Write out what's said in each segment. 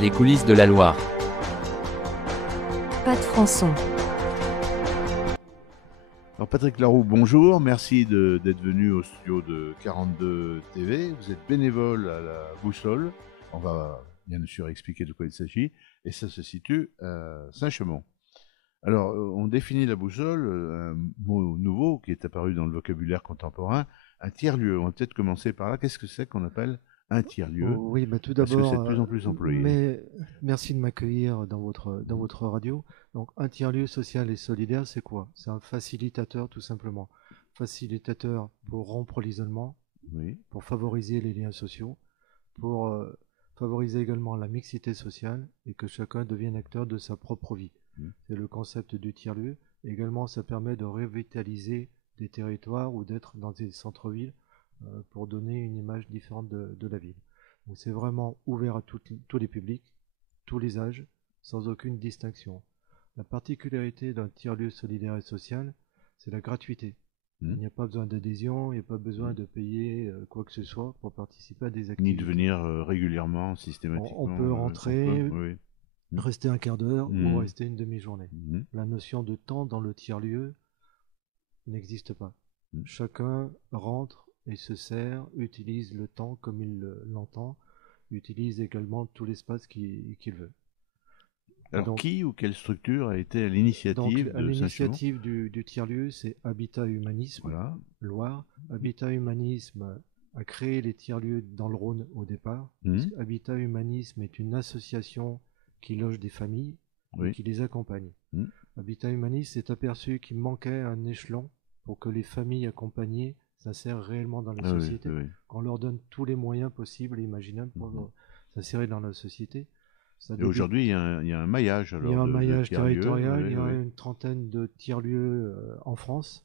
Les coulisses de la Loire. Pat Françon. Alors Patrick Laroux, bonjour, merci d'être venu au studio de 42 TV. Vous êtes bénévole à la Boussole. On va bien sûr expliquer de quoi il s'agit. Et ça se situe à Saint-Chamond. Alors, on définit la Boussole, un mot nouveau qui est apparu dans le vocabulaire contemporain, un tiers-lieu. On va peut-être commencer par là. Qu'est-ce que c'est qu'on appelle un tiers-lieu? Oui, bah tout Parce que d'abord, c'est de plus en plus employé. mais merci de m'accueillir dans votre radio. Donc, un tiers-lieu social et solidaire, c'est quoi? C'est un facilitateur, tout simplement. Facilitateur pour rompre l'isolement, Oui. pour favoriser les liens sociaux, pour favoriser également la mixité sociale et que chacun devienne acteur de sa propre vie. C'est le concept du tiers-lieu. Également, ça permet de revitaliser des territoires ou d'être dans des centres-villes pour donner une image différente de la ville. Donc c'est vraiment ouvert à tous les publics, tous les âges, sans aucune distinction. La particularité d'un tiers-lieu solidaire et social, c'est la gratuité. Il n'y a pas besoin d'adhésion, il n'y a pas besoin de payer quoi que ce soit pour participer à des activités. Ni de venir régulièrement, systématiquement. On peut rentrer, oui. rester un quart d'heure ou rester une demi-journée. Mhm. La notion de temps dans le tiers-lieu n'existe pas. Chacun rentre et se sert, utilise le temps comme il l'entend, utilise également tout l'espace qu'il veut. Alors, Donc, qui ou quelle structure a été à l'initiative à de Saint-Chamond? l'initiative du tiers-lieu, c'est Habitat Humanisme, Voilà. Loire. Habitat Humanisme a créé les tiers-lieux dans le Rhône au départ. Habitat Humanisme est une association qui loge des familles et qui les accompagne. Habitat Humanisme s'est aperçu qu'il manquait un échelon pour que les familles accompagnées s'insèrent réellement dans la société. Qu'on leur donne tous les moyens possibles et imaginables pour s'insérer dans la société. Et aujourd'hui, il y a un maillage. Alors, il y a un maillage de tiers-lieux, territorial, il y a une trentaine de tiers-lieux en France,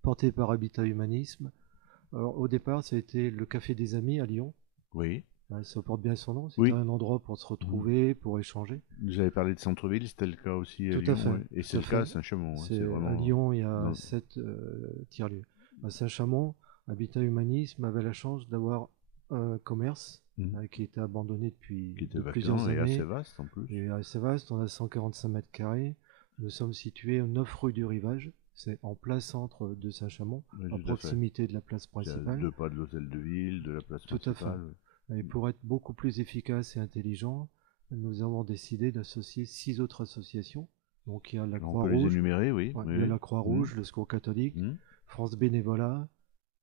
portés par Habitat Humanisme. Alors, au départ, ça a été le Café des Amis à Lyon. Oui. Ça porte bien son nom, c'était un endroit pour se retrouver, pour échanger. Vous avez parlé de centre-ville, c'était le cas aussi à Tout Lyon. à fait. Ouais. Et c'est le cas à Saint-Chamond. À Lyon, il y a 7 tiers-lieux. À Saint-Chamond, Habitat Humanisme avait la chance d'avoir un commerce qui était abandonné depuis plusieurs années. Et assez vaste en plus. Et assez vaste, on a 145 mètres carrés. Nous sommes situés au 9 rue du Rivage. C'est en plein centre de Saint-Chamond, à proximité de la place principale. 2 pas de l'hôtel de ville, de la place principale. Tout à fait. Et pour être beaucoup plus efficace et intelligent, nous avons décidé d'associer 6 autres associations. Donc il y a la Croix-Rouge. On peut les énumérer, oui. Il y a la Croix-Rouge, le Secours catholique, France Bénévolat,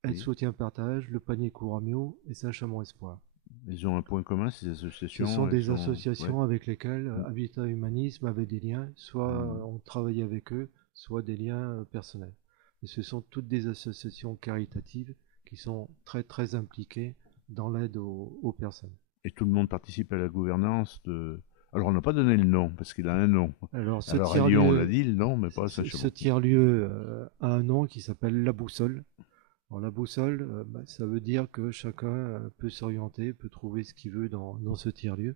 Aide Soutien Partage, le Panier Couramio et Saint-Chamond Espoir. Ils ont un point commun, ces associations? Ce sont des associations avec lesquelles Habitat Humanisme avait des liens, soit on travaillait avec eux, soit des liens personnels. Et ce sont toutes des associations caritatives qui sont très très impliquées dans l'aide aux personnes. Et tout le monde participe à la gouvernance de... Alors on n'a pas donné le nom, parce qu'il a un nom. Alors à Lyon, on l'a dit, le nom, mais pas à Saint-Chamond. Ce tiers-lieu a un nom qui s'appelle La Boussole. Alors la boussole, ça veut dire que chacun peut s'orienter, peut trouver ce qu'il veut dans ce tiers-lieu.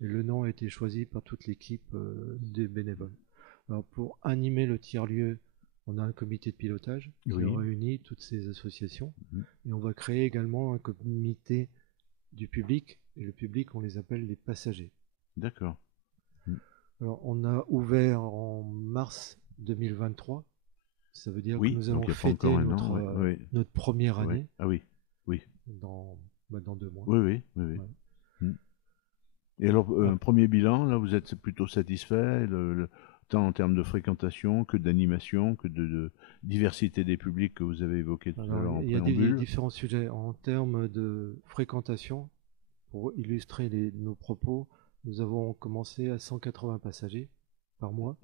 Et le nom a été choisi par toute l'équipe des bénévoles. Alors pour animer le tiers-lieu, on a un comité de pilotage qui réunit toutes ces associations. Et on va créer également un comité du public. Et le public, on les appelle les passagers. D'accord. Alors on a ouvert en mars 2023. Ça veut dire que nous allons fêter notre première année. Ah oui, dans 2 mois. Oui. Et alors, un premier bilan, là, vous êtes plutôt satisfait, tant en termes de fréquentation que d'animation, que de diversité des publics que vous avez évoqué tout à l'heure en préambule? Il y a différents sujets. En termes de fréquentation, pour illustrer nos propos, nous avons commencé à 180 passagers par mois.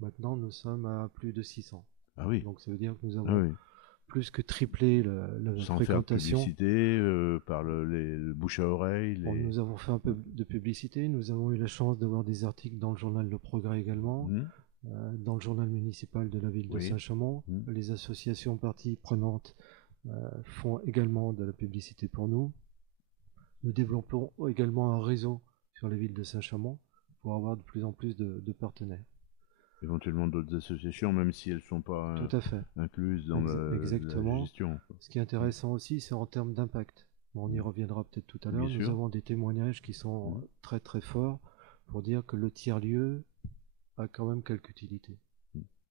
Maintenant, nous sommes à plus de 600. Ah oui. Donc ça veut dire que nous avons plus que triplé la sans fréquentation. Sans faire publicité, par le bouche à oreille. Nous avons fait un peu de publicité. Nous avons eu la chance d'avoir des articles dans le journal Le Progrès également, dans le journal municipal de la ville de Saint-Chamond. Les associations parties prenantes font également de la publicité pour nous. Nous développons également un réseau sur la ville de Saint-Chamond pour avoir de plus en plus de partenaires. Éventuellement d'autres associations, même si elles ne sont pas incluses dans la gestion. Ce qui est intéressant aussi, c'est en termes d'impact. On y reviendra peut-être tout à l'heure. Bien Nous sûr. avons des témoignages qui sont très très forts pour dire que le tiers-lieu a quand même quelque utilité.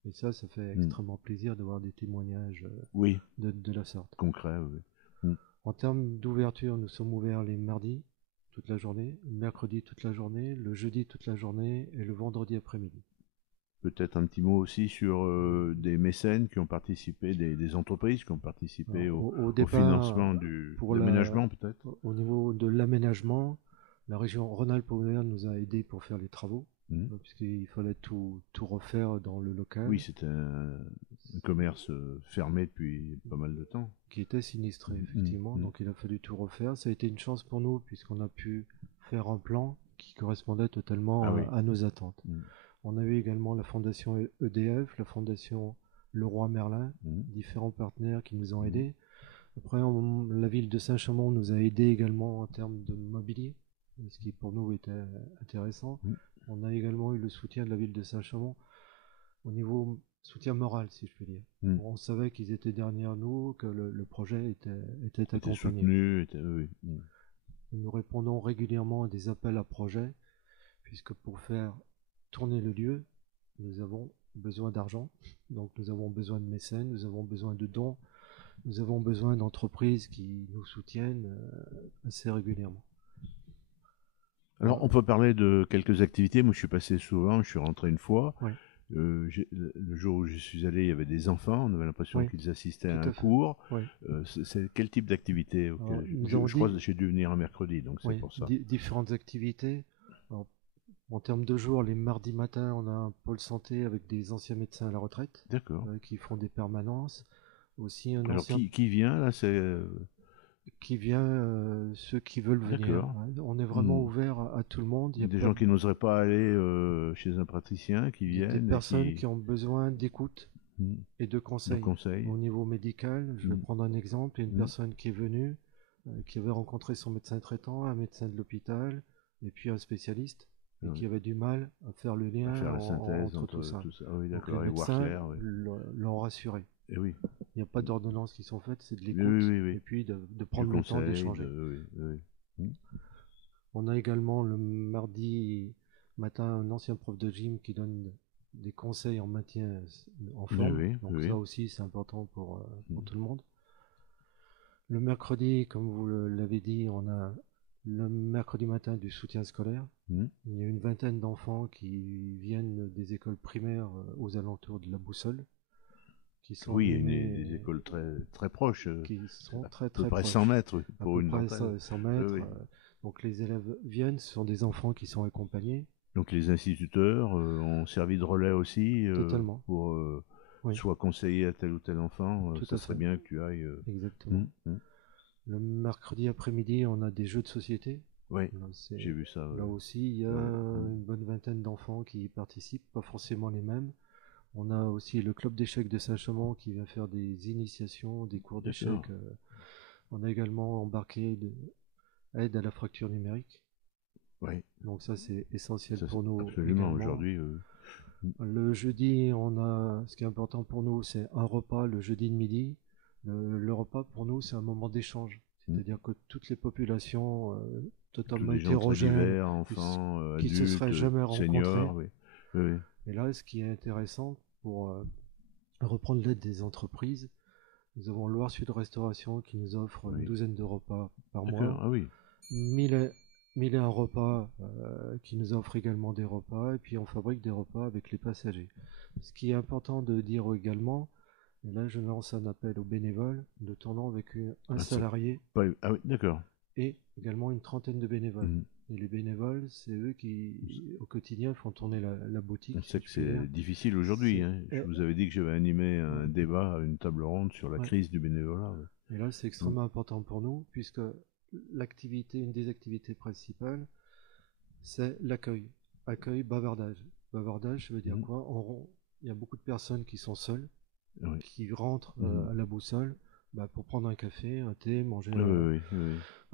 Et ça fait extrêmement plaisir de voir des témoignages Oui, de la sorte. concret, oui. En termes d'ouverture, nous sommes ouverts les mardis toute la journée, le mercredi toute la journée, le jeudi toute la journée et le vendredi après-midi. Peut-être un petit mot aussi sur des mécènes qui ont participé, des entreprises qui ont participé Alors, au au départ, financement de l'aménagement, peut-être. au niveau de l'aménagement, la région Rhône-Alpes-Auvergne nous a aidés pour faire les travaux, puisqu'il fallait tout refaire dans le local. Oui, c'était un commerce fermé depuis pas mal de temps. Qui était sinistré, effectivement, donc il a fallu tout refaire. Ça a été une chance pour nous, puisqu'on a pu faire un plan qui correspondait totalement à nos attentes. On a eu également la fondation EDF, la fondation Leroy Merlin, différents partenaires qui nous ont aidés. Après, la ville de Saint-Chamond nous a aidés également en termes de mobilier, ce qui pour nous était intéressant. On a également eu le soutien de la ville de Saint-Chamond au niveau soutien moral, si je puis dire. On savait qu'ils étaient derrière nous, que le projet était accompagné. Soutenu, oui. Nous répondons régulièrement à des appels à projets, puisque pour faire tourner le lieu, nous avons besoin d'argent, donc nous avons besoin de mécènes, nous avons besoin de dons, nous avons besoin d'entreprises qui nous soutiennent assez régulièrement. Alors, on peut parler de quelques activités. Moi, je suis passé souvent, je suis rentré une fois. Oui. Le jour où je suis allé, il y avait des enfants, on avait l'impression qu'ils assistaient à un cours. Oui. C'est quel type d'activité? Je crois que j'ai dû venir un mercredi, donc c'est pour ça. Différentes activités. Alors, en termes de jours, les mardis matins, on a un pôle santé avec des anciens médecins à la retraite qui font des permanences. Aussi un Alors, qui vient là? Qui vient, ceux qui veulent venir. On est vraiment ouvert à tout le monde. Il y a des gens qui n'oseraient pas aller chez un praticien, qui viennent. Des personnes qui ont besoin d'écoute et de conseils. Au niveau médical, je vais prendre un exemple. Il y a une personne qui est venue, qui avait rencontré son médecin traitant, un médecin de l'hôpital, et puis un spécialiste, et qui avait du mal à faire le lien entre tout ça. Oui, d'accord, les médecins l'ont rassuré. Et oui. Il n'y a pas d'ordonnances qui sont faites, c'est de l'écoute et puis de prendre le temps d'échanger. On a également le mardi matin un ancien prof de gym qui donne des conseils en maintien en forme. Donc ça aussi c'est important pour tout le monde. Le mercredi, comme vous l'avez dit, on a le mercredi matin du soutien scolaire. Il y a une vingtaine d'enfants qui viennent des écoles primaires aux alentours de la Boussole. Qui sont il y a des écoles très proches, qui sont très à peu près proches. 100 mètres pour une vingtaine. 100 mètres. Donc les élèves viennent, ce sont des enfants qui sont accompagnés. Donc les instituteurs ont servi de relais aussi pour soit conseiller à tel ou tel enfant. Ça serait bien que tu ailles. Exactement. Le mercredi après-midi, on a des jeux de société. Oui, j'ai vu ça. Là aussi, il y a une bonne vingtaine d'enfants qui y participent, pas forcément les mêmes. On a aussi le club d'échecs de Saint-Chamond qui vient faire des initiations, des cours d'échecs. On a également embarqué aide à la fracture numérique. Donc ça c'est essentiel pour nous. Absolument, aujourd'hui. Le jeudi, ce qui est important pour nous, c'est un repas le jeudi de midi. Le repas pour nous, c'est un moment d'échange. C'est-à-dire que toutes les populations totalement hétérogènes, enfants, qui adultes, se seraient jamais rencontrés. Seniors, Et là, ce qui est intéressant pour reprendre l'aide des entreprises, nous avons Loire Sud Restauration qui nous offre une douzaine de repas par mois. 1001 repas qui nous offre également des repas, et puis on fabrique des repas avec les passagers. Ce qui est important de dire également, et là je lance un appel aux bénévoles, nous tournons avec un salarié et également une trentaine de bénévoles. Et les bénévoles, c'est eux qui, au quotidien, font tourner la boutique. On sait que c'est difficile aujourd'hui. Je vous avais dit que j'avais animé un débat, une table ronde sur la crise du bénévolat. Et là, c'est extrêmement important pour nous, puisque une des activités principales, c'est l'accueil. Accueil, bavardage. Bavardage, ça veut dire quoi? Il y a beaucoup de personnes qui sont seules, qui rentrent à la Boussole pour prendre un café, un thé, manger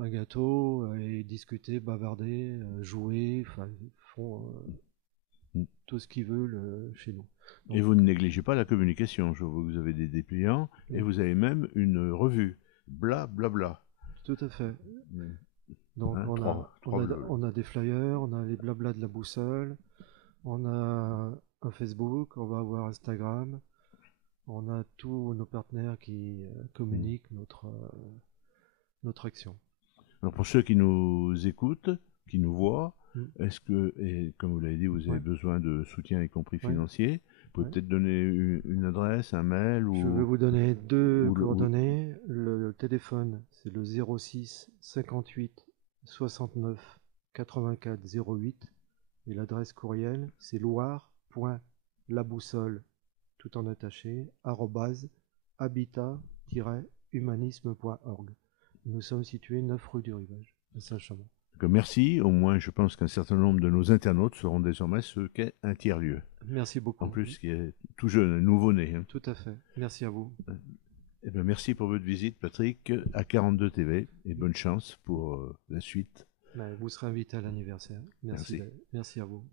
un gâteau et discuter, bavarder, jouer, font tout ce qu'ils veulent chez nous. Donc, et vous ne négligez pas la communication. Je vois que vous avez des dépliants et vous avez même une revue, Bla Bla Bla. Tout à fait. Mm. Donc Hein, on a des flyers, on a les blablas de la boussole, on a un Facebook, on va avoir Instagram, on a tous nos partenaires qui communiquent notre action. Alors pour ceux qui nous écoutent, qui nous voient, Mm. est-ce que, et comme vous l'avez dit, vous avez Ouais. besoin de soutien, y compris Ouais. financier, vous pouvez Ouais. peut-être donner une adresse, un mail Je vais ou... vous donner deux ou coordonnées. Le téléphone, c'est le 06 58 69 84 08. Et l'adresse courriel, c'est loire.laboussole, tout en attaché, @habitat-humanisme.org. Nous sommes situés 9 rue du Rivage, à Saint-Chamond. Merci, au moins je pense qu'un certain nombre de nos internautes sauront désormais ce qu'est un tiers-lieu. Merci beaucoup. En plus, qui est tout jeune, nouveau-né. Hein. Tout à fait. Merci à vous. Eh bien, merci pour votre visite, Patrick, à 42 TV, et bonne chance pour la suite. Vous serez invité à l'anniversaire. Merci à vous.